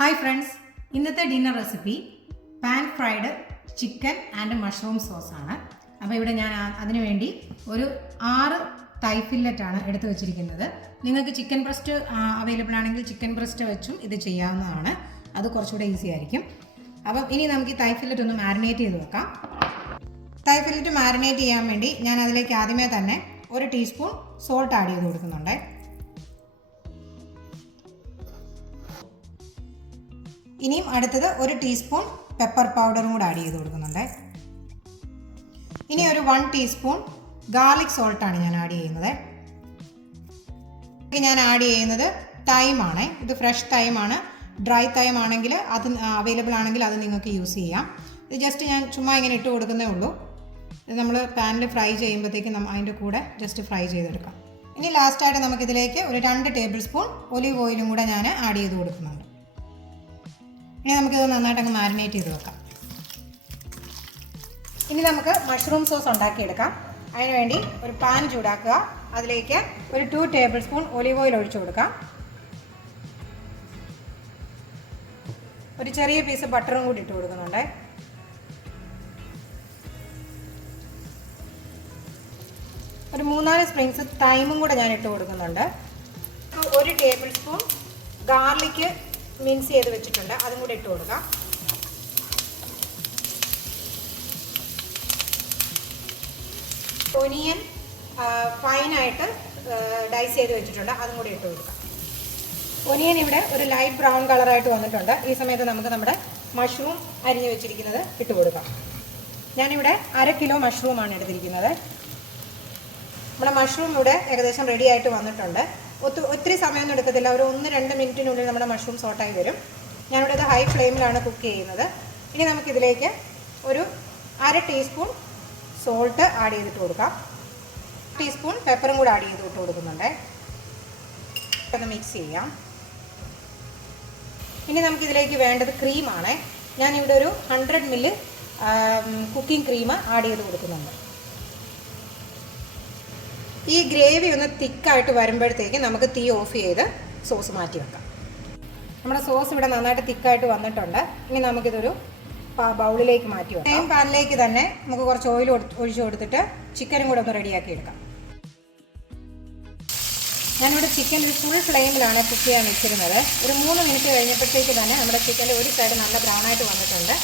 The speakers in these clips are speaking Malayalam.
ഹായ് ഫ്രണ്ട്സ്, ഇന്നത്തെ dinner recipe pan fried chicken and mushroom സോസാണ്. അപ്പോൾ ഇവിടെ ഞാൻ അതിനു വേണ്ടി ഒരു 6 തൈ ഫില്ലറ്റാണ് എടുത്തു വെച്ചിരിക്കുന്നത്. നിങ്ങൾക്ക് ചിക്കൻ ബ്രസ്റ്റ് അവൈലബിൾ ആണെങ്കിൽ ചിക്കൻ ബ്രസ്റ്റ് വെച്ചും ഇത് ചെയ്യാവുന്നതാണ്. അത് കുറച്ചുകൂടെ ഈസി ആയിരിക്കും. അപ്പം ഇനി നമുക്ക് ഈ തൈ ഫില്ലറ്റ് ഒന്ന് മാരിനേറ്റ് ചെയ്ത് വെക്കാം. തൈ ഫില്ലറ്റ് മാരിനേറ്റ് ചെയ്യാൻ വേണ്ടി ഞാൻ അതിലേക്ക് ആദ്യമേ തന്നെ 1 ടീസ്പൂൺ സോൾട്ട് ആഡ് ചെയ്ത് കൊടുക്കുന്നുണ്ട്. ഇനിയും അടുത്തത് 1 ടീസ്പൂൺ പെപ്പർ പൗഡറും കൂടെ ആഡ് ചെയ്ത് കൊടുക്കുന്നുണ്ട്. ഇനി ഒരു 1 ടീസ്പൂൺ ഗാർലിക് സോൾട്ടാണ് ഞാൻ ആഡ് ചെയ്യുന്നത്. ഞാൻ ആഡ് ചെയ്യുന്നത് തൈമാണ്. ഇത് ഫ്രഷ് തൈമാണ്. ഡ്രൈ തൈം ആണെങ്കിൽ അത് അവൈലബിൾ ആണെങ്കിൽ അത് നിങ്ങൾക്ക് യൂസ് ചെയ്യാം. ഇത് ജസ്റ്റ് ഞാൻ ചുമ്മാ ഇങ്ങനെ ഇട്ട് കൊടുക്കുന്നേ ഉള്ളൂ. ഇത് നമ്മൾ പാനിൽ ഫ്രൈ ചെയ്യുമ്പോഴത്തേക്കും അതിൻ്റെ കൂടെ ജസ്റ്റ് ഫ്രൈ ചെയ്തെടുക്കാം. ഇനി ലാസ്റ്റായിട്ട് നമുക്കിതിലേക്ക് ഒരു 2 ടേബിൾ സ്പൂൺ ഒലിവ് ഓയിലും കൂടെ ഞാൻ ആഡ് ചെയ്ത് കൊടുക്കുന്നുണ്ട്. ഇനി നമുക്കിത് നന്നായിട്ടങ്ങ് മാരിനേറ്റ് ചെയ്ത് വെക്കാം. ഇനി നമുക്ക് മഷ്റൂം സോസ് ഉണ്ടാക്കിയെടുക്കാം. അതിനുവേണ്ടി ഒരു പാൻ ചൂടാക്കുക. അതിലേക്ക് ഒരു 2 ടേബിൾ സ്പൂൺ ഒലിവ് ഓയിൽ ഒഴിച്ചു കൊടുക്കാം. ഒരു ചെറിയ പീസ് ബട്ടറും കൂടി ഇട്ട് കൊടുക്കുന്നുണ്ട്. ഒരു 3-4 സ്പ്രിങ്സ് തൈമും കൂടെ ഞാൻ ഇട്ട് കൊടുക്കുന്നുണ്ട്. 1 ടേബിൾ സ്പൂൺ ഗാർലിക്ക് മിക്സ് ചെയ്ത് വെച്ചിട്ടുണ്ട്, അതും കൂടെ ഇട്ട് കൊടുക്കാം. ഒനിയൻ ഫൈനായിട്ട് ഡൈസ് ചെയ്ത് വെച്ചിട്ടുണ്ട്, അതും കൂടി ഇട്ട് കൊടുക്കാം. ഒനിയൻ ഇവിടെ ഒരു ലൈറ്റ് ബ്രൗൺ കളറായിട്ട് വന്നിട്ടുണ്ട്. ഈ സമയത്ത് നമുക്ക് നമ്മുടെ മഷ്റൂം അരിഞ്ഞ് വെച്ചിരിക്കുന്നത് ഇട്ട് കൊടുക്കാം. ഞാനിവിടെ 1/2 കിലോ മഷ്റൂമാണ് എടുത്തിരിക്കുന്നത്. നമ്മുടെ മഷ്റൂം ഇവിടെ ഏകദേശം റെഡി ആയിട്ട് വന്നിട്ടുണ്ട്. ഒത്തിരി സമയമൊന്നും എടുക്കത്തില്ല. ഒരു 1-2 മിനിറ്റിനുള്ളിൽ നമ്മുടെ മഷ്റൂം സോട്ടായി വരും. ഞാനിവിടെ ഇത് ഹൈ ഫ്ലെയിമിലാണ് കുക്ക് ചെയ്യുന്നത്. ഇനി നമുക്കിതിലേക്ക് ഒരു 1/2 ടീസ്പൂൺ സോൾട്ട് ആഡ് ചെയ്തിട്ട് കൊടുക്കാം. ടീസ്പൂൺ പെപ്പറും കൂടെ ആഡ് ചെയ്തിട്ട് കൊടുക്കുന്നുണ്ട്. ഒന്ന് മിക്സ് ചെയ്യാം. ഇനി നമുക്കിതിലേക്ക് വേണ്ടത് ക്രീമാണ്. ഞാനിവിടെ ഒരു 100 ml കുക്കിംഗ് ക്രീം ആഡ് ചെയ്ത് കൊടുക്കുന്നുണ്ട്. ഈ ഗ്രേവി ഒന്ന് തിക്കായിട്ട് വരുമ്പോഴത്തേക്ക് നമുക്ക് തീ ഓഫ് ചെയ്ത് സോസ് മാറ്റി വെക്കാം. നമ്മുടെ സോസ് ഇവിടെ നന്നായിട്ട് തിക്കായിട്ട് വന്നിട്ടുണ്ട്. ഇനി നമുക്കിതൊരു ബൗളിലേക്ക് മാറ്റി വെക്കാം. സെയിം പാനിലേക്ക് തന്നെ നമുക്ക് കുറച്ച് ഓയിൽ ഒഴിച്ചു കൊടുത്തിട്ട് ചിക്കനും കൂടെ ഒന്ന് റെഡിയാക്കി എടുക്കാം. ഞാനിവിടെ ചിക്കൻ ഒരു ഫുൾ ഫ്ലെയിമിലാണ് കുക്ക് ചെയ്യാൻ വെച്ചിരുന്നത്. ഒരു 3 മിനിറ്റ് കഴിഞ്ഞപ്പോഴത്തേക്ക് തന്നെ നമ്മുടെ ചിക്കൻ്റെ ഒരു സൈഡ് നല്ല ബ്രൗണായിട്ട് വന്നിട്ടുണ്ട്.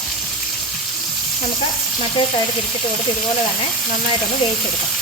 നമുക്ക് മറ്റേ സൈഡ് തിരിച്ചിട്ട് കൊടുത്ത് ഇതുപോലെ തന്നെ നന്നായിട്ടൊന്ന് വേവിച്ചെടുക്കാം.